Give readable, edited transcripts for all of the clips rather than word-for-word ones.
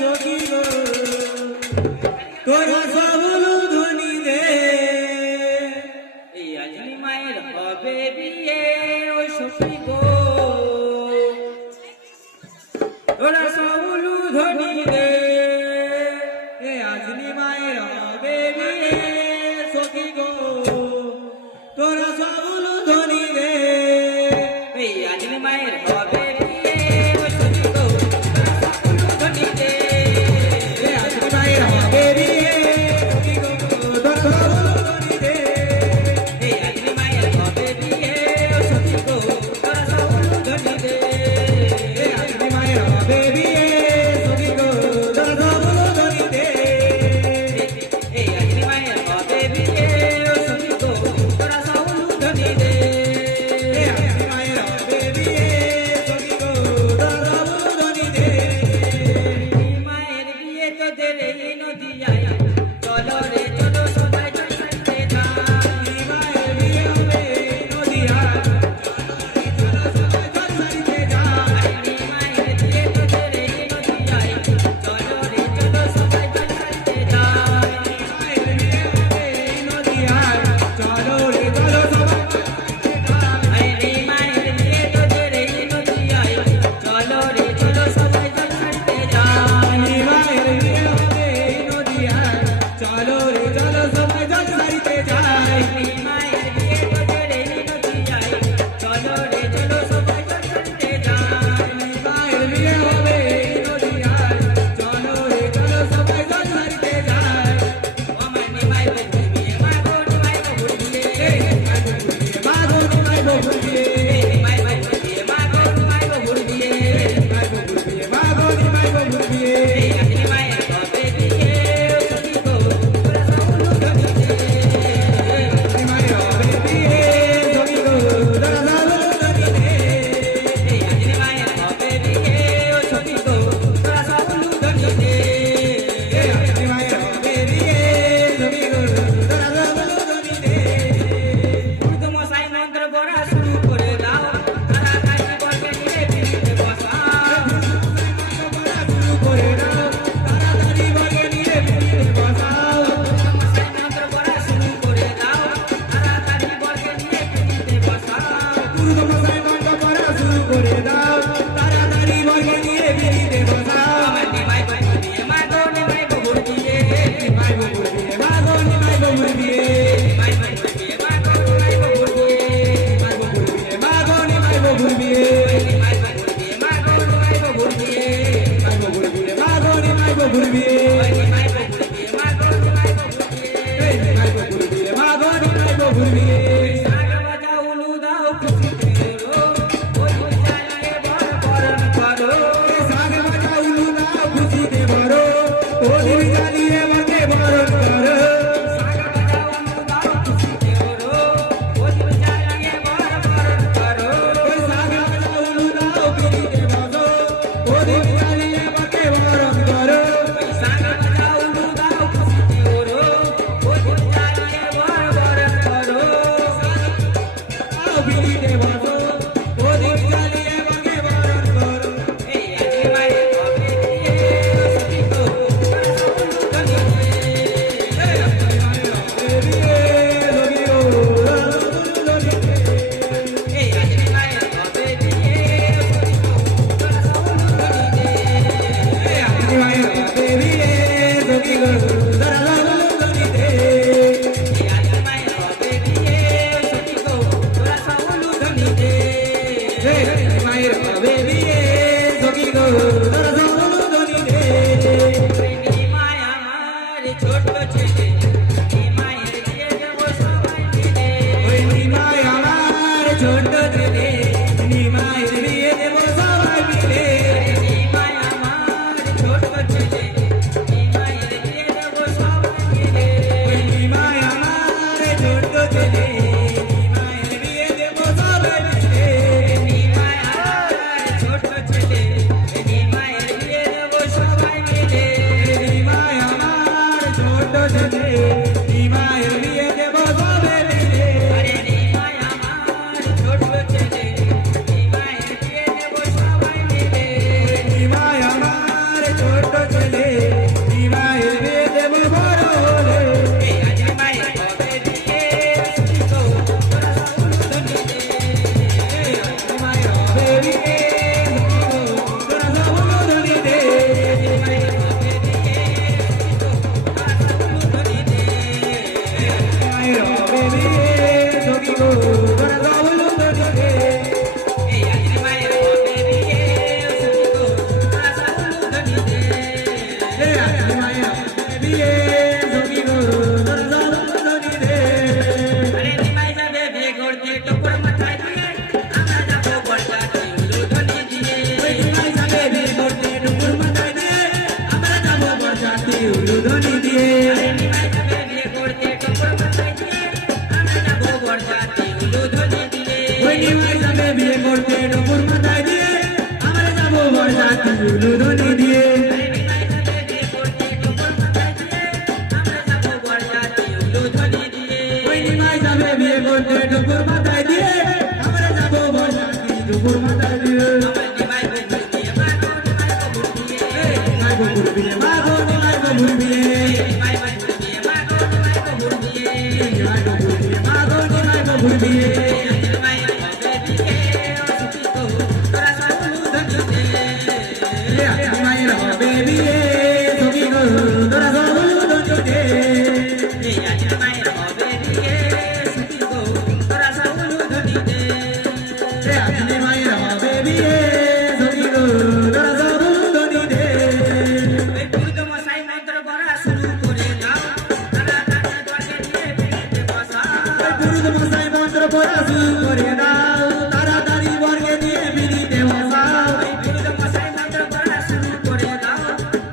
সখী গো তোরা সবলু ধনী দে এই আজলি মায়ের হবে বিয়ে ওই সখী গো তোরা সবলু ধনী দে এ আজলি মায়ের হবে বিয়ে সখী গো তোরা সবলু ধনী দে এই আজলি মায়ের হবে বিয়ে ওই সখী গো ধনী দে এ আজলি মায়ের হবে বিয়ে সখী গো তোরা সবলু ধনী দে এই আজলি মায়ের হবে বিয়ে ওই সখী গো তোরা সবলু ধনী দে এ আজলি মায়ের হবে বিয়ে সখী গো তোরা সবলু ধনী দে এই আজলি মায়ের হবে বিয়ে ওই সখী গো তোরা সবলু ধনী দে এ আজলি মায়ের হবে বিয়ে সখী গো তোরা সবলু ধনী দে মায়ের বিয়ে তোদের এই নদিয়ায় চলো রে চলো সবাই জলসাইতে যাই মায়ের বিয়ে হবে নদিয়ায় চলো সবাই জলসাইতে যাই মায়ের বিয়ে তোদের এই নদিয়ায় চলো রে চলো সবাই জলসাইতে যাই মায়ের বিয়ে হবে নদিয়ায় চলো রে চলো সবাই মায়ের বিয়ে তোদের এই নদিয়ায় চলো রে চলো সবাই জলসাইতে যাই মায়ের বিয়ে হবে নদিয়ায় চলো রে চলো সবাই জলসাইতে যাই মায়ের বিয়ে তোদের এই নদিয়ায় চলো রে চলো সবাই জলসাইতে যাই মায়ের বিয়ে হবে নদিয়ায় চলো রে চলো সবাই জলসাইতে যাই আমার নিমাই বলবি বিয়ে মা গো নিমাই বলবি বিয়ে মা গো নিমাই বলবি বিয়ে নিমাই বলবি বিয়ে মা গো নিমাই বলবি বিয়ে মা গো নিমাই বলবি বিয়ে এই আজলি মায়ের হবে বিয়ে সখী গো তোরা সবলু ধনী দে মায়ের হবে বিয়ে সখী গো তোরা সবলু ধনী দে এই আজলি মায়ের হবে বিয়ে সখী গো তোরা সবলু ধনী দে মায়ের হবে বিয়ে সখী গো তোরা সবলু ধনী দে মশাই মন্ত্র পড়া শুরু করে দাও তাড়াতাড়ি বলবে নিয়ে পিড়িতে বসাও শুরু করে দাও তাড়াতাড়ি বলে নিয়ে পিড়িতে বসাও মশাই মন্ত্র পড়া শুরু করে দাও তাড়াতাড়ি বলবে নিয়ে পিড়িতে বসাও পূর্ব মশাই মন্ত্র পড়া শুরু করে দাও তাড়াতাড়ি বলে নিয়ে পিড়িতে বসাও আমার নিমাই বলবি বিয়ে মা গো নিমাই বলবি বিয়ে নিমাই বলবি বিয়ে মা গো নিমাই বলবি বিয়ে নিমাই বলবি বিয়ে মা গো নিমাই বলবি বিয়ে মা গো নিমাই বলবি বিয়ে নিমাই বলবি বিয়ে মা গো নিমাই বলবি বিয়ে মা গো নিমাই বলবি বিয়ে নিমাই বলবি বিয়ে মা গো নিমাই বলবি বিয়ে নিমাই বলবি বিয়ে মা গো নিমাই বলবি বিয়ে সাগ বাজাও উলু দাও খুশিতে রো ওই চালিয়ে বড় বরণ করো সাগ বাজা উলু দাও খুশিতে বড় ও দিন জ্বালিয়ে মাকে বরণ করো সাগ বাজাও উলু দাও খুশিতে রো ওই চালিয়ে বড় বরণ করো ওই সাগ বাজা উলু দাও খুশিতে বসো ও দিন জ্বালিয়ে মাকে বরণ করো সাগ বাজাও উলু দাও খুশিতে রো ওই চালিয়ে বড় বরণ করো আও বিলিতে বসো ও দিন জ্বালিয়ে মাকে বরণ করো এই আজলি মায়ের হবে বিয়ে সখী গো তোরা সবলু ধনী দে এই আজলি মায়ের হবে বিয়ে সখী গো তোরা সবলু ধনী দে এই আজলি মায়ের হবে বিয়ে সখী গো তোরা সবলু ধনী দে নিমাই আমার ছোট ছেলে নিমাইয়ের বিয়ে দেবো সবাই মিলে ছোট ছেলে নিমায়ের বিয়ে দেব সবাই মিলে নিমাই আমার ছোট ছেলে নিমাইয়ের বিয়ে দেবো সবাই মিলে নিমায় আমার ছোট ছেলে নিমায়ের বিয়ে দেব সবাই মিলে নিমাই আমার ছোট ছেলে নিমাইয়ের বিয়ে দেবো সবাই মিলে নিমায় আমার ছোট ছেলে নিমায়ের বিয়ে দেব সবাই মিলে আরে নিমাই আমার ছোট ছেলে নিমাইয়ের বিয়ে দেবো সবাই মিলে নিমায় আমার ছোট ছেলে রে আজনি মায়ের হবে বিয়ে সখী গো তোরা সব বন্ধনী রে আরে নিমাই যাবে বিয়ে করতে টুকুর মাথায় দিয়ে আমরা যাবো বরযাত্রী উলুধ্বনি দিয়ে ওই নিমাই যাবে বিয়ে করতে টুকুর মাথায় দিয়ে আমরা যাবো বরযাত্রী উলুধ্বনি দিয়ে আরে নিমাই যাবে বিয়ে করতে টুকুর মাথায় দিয়ে আমরা যাবো বরযাত্রী উলুধ্বনি দিয়ে ওই নিমাই যাবে বিয়ে করতে টুকুর মাথায় দিয়ে আমরা যাবো বরযাত্রী উলুধ্বনি দিয়ে আরে নিমাই যাবে বিয়ে করতে টুকুর মাথায় দিয়ে আমরা যাবো বরযাত্রী উলুধ্বনি দিয়ে ওই নিমাই যাবে বিয়ে করতে টুকুর মাথায় দিয়ে আমরা যাবো বরযাত্রী টুকুর মাথায় দিয়ে আমার নিমাই বন্ধু দিয়ে মাগো নিমাই বন্ধু দিয়ে নিমাই বকুর বিয়ে মাগো নিমাই বকুর বিয়ে নিমাই বন্ধু দিয়ে মাগো নিমাই বন্ধু দিয়ে নিমাই বকুর বিয়ে মাগো নিমাই বকুর বিয়ে নিমাই হবে বিয়ে অসুখী তো তোরা সব উলুধ্বনি দে রে আজনি মায়ের হবে বিয়ে সখী গো তোরা সব উলুধ্বনি দে এই আজকে মায়ের হবে বিয়ে সুখী গো তোরা সব উলুধ্বনি দে রে আজনি মায়ের হবে বিয়ে সখী গো তোরা সব উলুধ্বনি দে ওই পুরুত মশাই মন্ত্র পড়া শুরু করে দাও তারা তাকে দরকে দিয়ে পিড়িতে বসাও ওই পুরুত মশাই মন্ত্র পড়া শুরু করে দাও তাড়াতাড়ি বর্গে দিয়ে বিড়িতে বসাও ওই পুরুত মশাই মন্ত্র পড়া শুরু করে দাও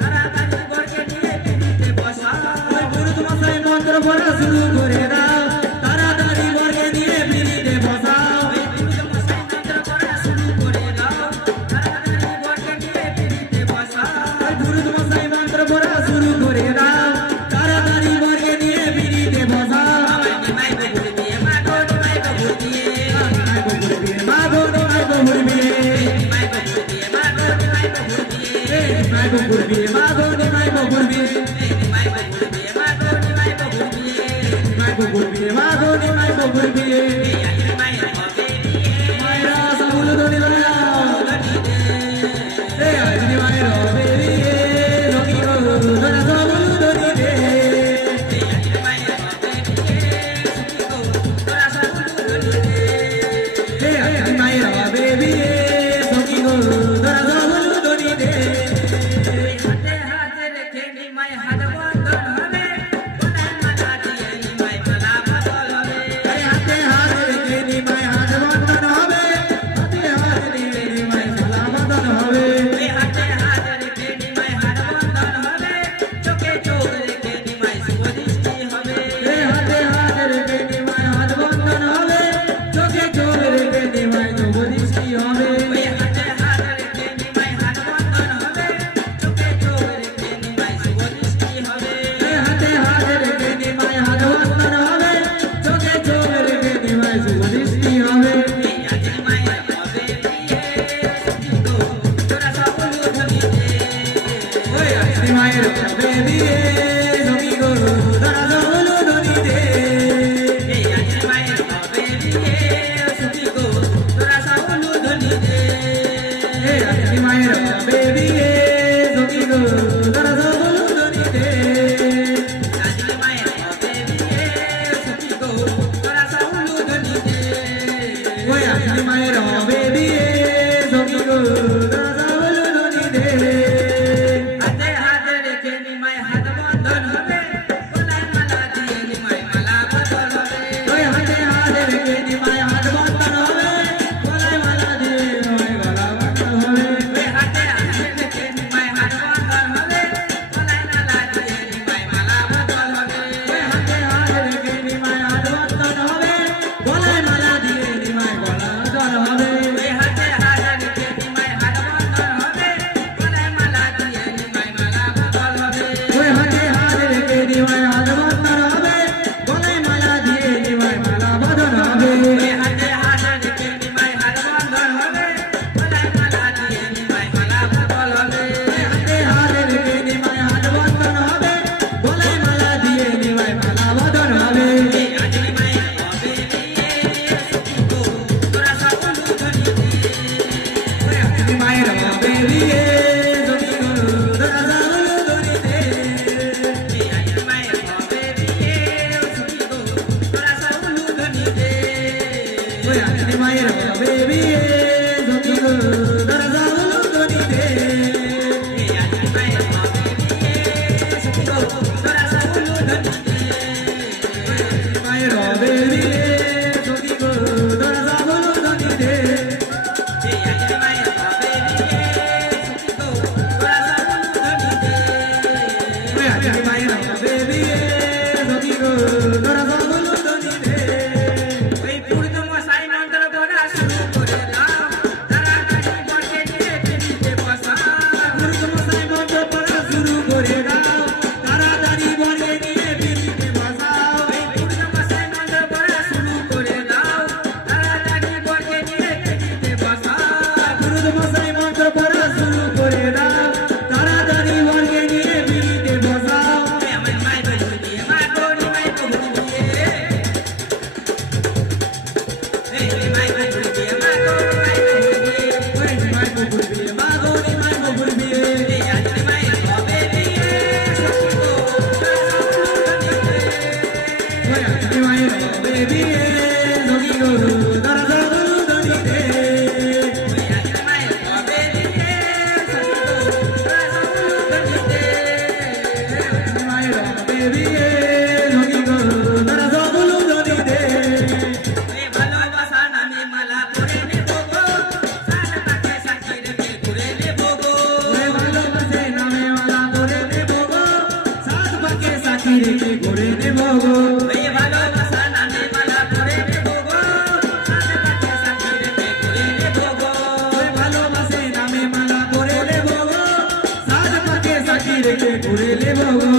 তারা তাকে দরকে দিয়ে পিড়িতে বসাও ওই পুরুত মশাই মন্ত্র পড়া শুরু করে দাও তাড়াতাড়ি বর্গে দিয়ে বিড়িতে বসাও ওই পুরুত মশাই মন্ত্র পড়া শুরু করে দাও তারা তাকে দরকে দিয়ে পিড়িতে বসাও ওই পুরুত মশাই মন্ত্র পড়া শুরু করে দাও তাড়াতাড়ি বর্গে দিয়ে বিড়িতে বসাও আমার নিমাই বন্ধু দিয়ে মাগো নিমাই বন্ধু দিয়ে নিমাই বকুর বিয়ে মাগো নিমাই বকুর বিয়ে নিমাই বন্ধু দিয়ে মাগো নিমাই বন্ধু দিয়ে নিমাই বকুর বিয়ে মাগো নিমাই বকুর বিয়ে নিমাই বন্ধু দিয়ে মাগো নিমাই বন্ধু দিয়ে নিমাই বকুর বিয়ে মাগো নিমাই বকুর বিয়ে এই আজকে মায়ের হবে বিয়ে মায়েরা সব উলুধ্বনি করে যাও রে আজনি মায়ের হবে বিয়ে সখী গো তোরা সব উলুধ্বনি দে এই আজকে মায়ের হবে বিয়ে সুখী গো তোরা সব উলুধ্বনি দে রে আজনি মায়ের হবে বিয়ে সখী গো তোরা সব উলুধ্বনি দে হাতে হাতে রেখে নিমাই হাত বন্ধন হবে কোনায় মাথা দিয়ে নিমাই মালা বদল হবে আরে হাতে হাত রেখে নিমাই হাত বন্ধন হবে হাতে হাত রেখে নিমাই মালা বন্ধন হবে ওই হাতে হাত রেখে নিমাই হাত বন্ধন হবে চোখে চোখ রেখে নিমাই শুভ দৃষ্টি হবে রে হাতে হাত রেখে নিমাই হাত বন্ধন হবে চোখে চোখ রেখে নিমাই শুভ দৃষ্টি হবে ওই হাতে হাত রেখে নিমাই হাত বন্ধন হবে চোখে চোখ রেখে নিমাই শুভ দৃষ্টি হবে রে হাতে হাত রেখে নিমাই হাত বন্ধন হবে চোখে চোখ রেখে নিমাই শুভ দৃষ্টি হবে এই আজকে মায়ের হবে বিয়ে সুখী গো তোরা সব উলুধ্বনি দে ওই আজনি মায়ের হবে বিয়ে সখী গো তোরা সব উলুধ্বনি দে এই আজকে মায়ের হবে বিয়ে সুখী গো তোরা সব উলুধ্বনি দে রে আজনি মায়ের হবে বিয়ে সখী গো তোরা সব উলুধ্বনি দে আজকে মায়ের হবে বিয়ে সুখী গো তোরা সব উলুধ্বনি দে ওই আজনি মায়ের হবে বিয়ে সখী গো তোরা সব উলুধ্বনি দে হাতে হাতে রেখে নিমাই হাত বন্ধন মায়ের হবে বিয়ে সখী গো তোরা সব লুটনি দে এই ভালোবাসা নামে মালা পরে নেব গো সাত পাকে সাক্ষী রেখে ঘুরে নেব গো ওরে ভালোবাসে নামে মালা করে নেব গো সাত পাকে সাথী রেখে করে নেব গো এই ভালোবাসা নামে মালা পরে নেব গো সাত পাকে সাক্ষী রেখে ঘুরে নেব গো ওরে ভালোবাসে নামে মালা করে নেব গো সাত পাকে সাথী রেখে করে নেব গো